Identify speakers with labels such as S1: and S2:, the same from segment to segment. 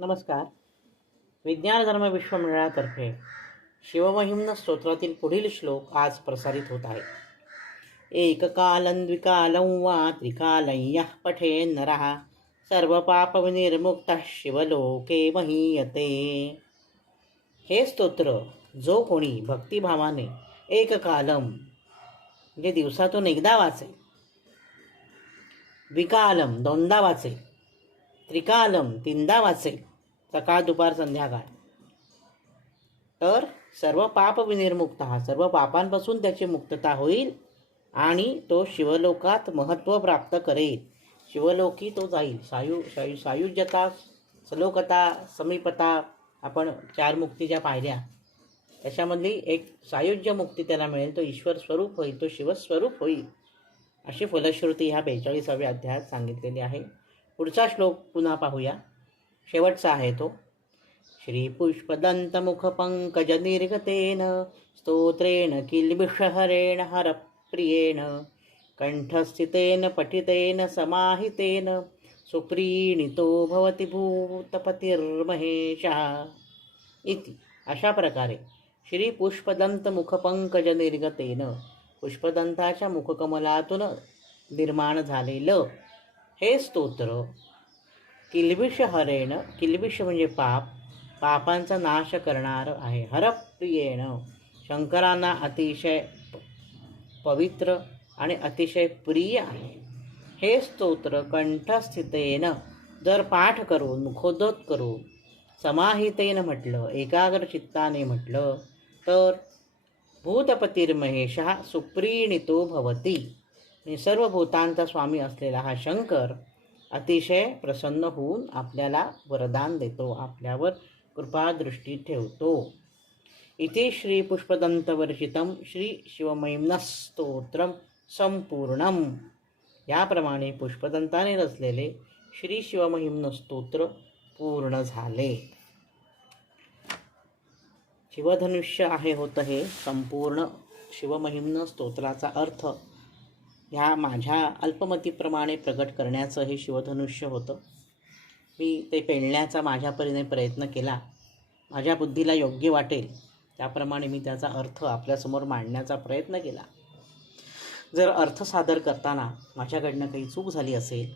S1: नमस्कार. विज्ञान धर्म विश्वमंडळातर्फे शिवमहिम्न स्तोत्रातील पुढील श्लोक आज प्रसारित होत आहे. एककालं द्विकालं वा त्रिकालं यः पठे नरः सर्वपापविनिर्मुक्तः शिवलोके महीयते. हे स्तोत्र जो कोणी भक्तिभावाने एककालम म्हणजे दिवसातून एकदा वाचेल द्विकालम दोनदा वाचेल त्रिकालम तीनदा वाचेल. सकाळ दुपार संध्याकाळ. तर सर्व पाप विनिर्मुक्त हा सर्व पापांपासून त्याची मुक्तता होईल आणि तो शिवलोकात महत्त्व प्राप्त करेल. शिवलोकी तो जाईल. सायु सायु सायुज्यता सलोकता समीपता आपण चार मुक्तीच्या पाहिल्या. त्याच्यामधली एक सायुज्य मुक्ती त्याला मिळेल तो ईश्वर स्वरूप होईल तो शिवस्वरूप होईल. अशी फलश्रुती ह्या बेचाळीसाव्या अध्यायात सांगितलेली आहे. पुढचा श्लोक पुन्हा पाहूया. शेवटचा आहे तो. श्रीपुष्पदन्तमुखपङ्कजनिर्गतेन स्तोत्रेण किल्बिषहरेण हरप्रियेण कण्ठस्थितेन पठितेन समाहितेन सुप्रीणितो भवति भूतपतिर्महेशः इति. अशा प्रकारे श्री पुष्पदंतमुखपंकजनिर्गतेन पुष्पदंताच्या मुखकमलातून निर्माण झालेलं हे स्तोत्र किलबिष हरेण किलबिष म्हणजे पाप पापांचा नाश करणार आहे. हरप्रियेण शंकरांना अतिशय प- पवित्र आणि अतिशय प्रिय आहे. हे स्तोत्र कंठस्थितेनं जर पाठ करून मुखोदत करून समाहितेन म्हटलं एकाग्र चित्ताने म्हटलं तर भूतपतिर्महेश सुप्रीणितो भवती. म्हणजे सर्व भूतांचा स्वामी असलेला हा शंकर अतिशय प्रसन्न होऊन आपल्याला वरदान देतो आपल्यावर कृपादृष्टी ठेवतो. इथे श्री पुष्पदंतवर्जितम श्री शिवमहिम्नस्तोत्रम संपूर्णम. याप्रमाणे पुष्पदंताने रचलेले श्री शिवमहिम्न स्तोत्र पूर्ण झाले. शिवधनुष्य आहे होतं हे संपूर्ण शिवमहिम्न स्तोत्राचा अर्थ ह्या माझ्या अल्पमतीप्रमाणे प्रकट करण्याचं हे शिवधनुष्य होतं. मी ते पेलण्याचा माझ्या परीने प्रयत्न केला. माझ्या बुद्धीला योग्य वाटेल. त्याप्रमाणे मी त्याचा अर्थ आपल्यासमोर मांडण्याचा प्रयत्न केला. जर अर्थ सादर करताना माझ्याकडनं काही चूक झाली असेल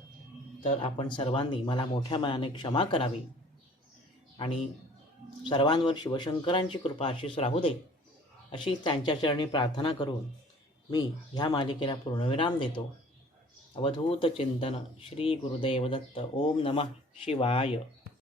S1: तर आपण सर्वांनी मला मोठ्या मनाने क्षमा करावी आणि सर्वांवर शिवशंकरांची कृपा आशीष राहू दे अशी त्यांच्या चरणी प्रार्थना करून मी ह्या मालिकेला पूर्णविराम देतो. अवधूत चिंतन श्री गुरुदेव दत्त ओम नमः शिवाय.